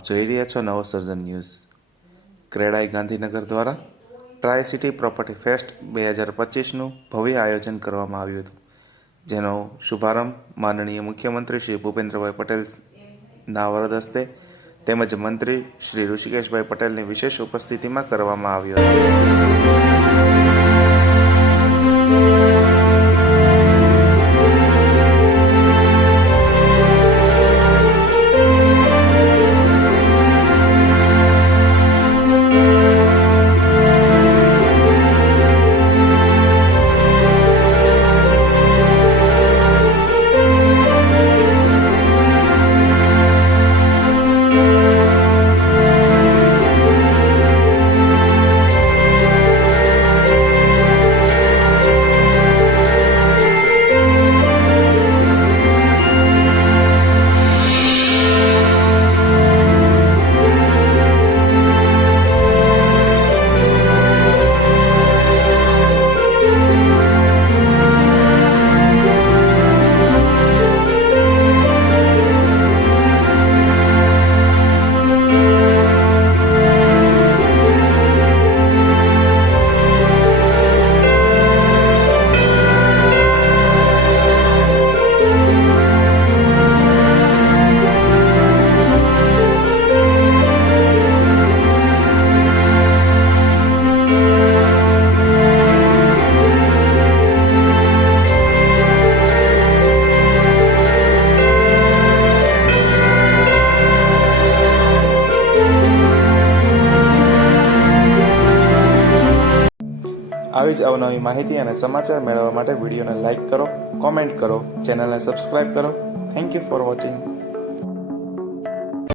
આપ જોઈ રહ્યા છો નવસર્જન ન્યૂઝ। ક્રેડાઈ ગાંધીનગર દ્વારા ટ્રાય સિટી પ્રોપર્ટી ફેસ્ટ 2025નું ભવ્ય આયોજન કરવામાં આવ્યું હતું, જેનો શુભારંભ માનનીય મુખ્યમંત્રી શ્રી ભૂપેન્દ્રભાઈ પટેલના વરદ હસ્તે તેમજ મંત્રી શ્રી ઋષિકેશભાઈ પટેલની વિશેષ ઉપસ્થિતિમાં કરવામાં આવ્યો હતો। આવી જ અવનવી માહિતી અને સમાચાર મેળવવા માટે વિડીયોને લાઇક કરો, કોમેન્ટ કરો, ચેનલને સબસ્ક્રાઇબ કરો। Thank you for watching.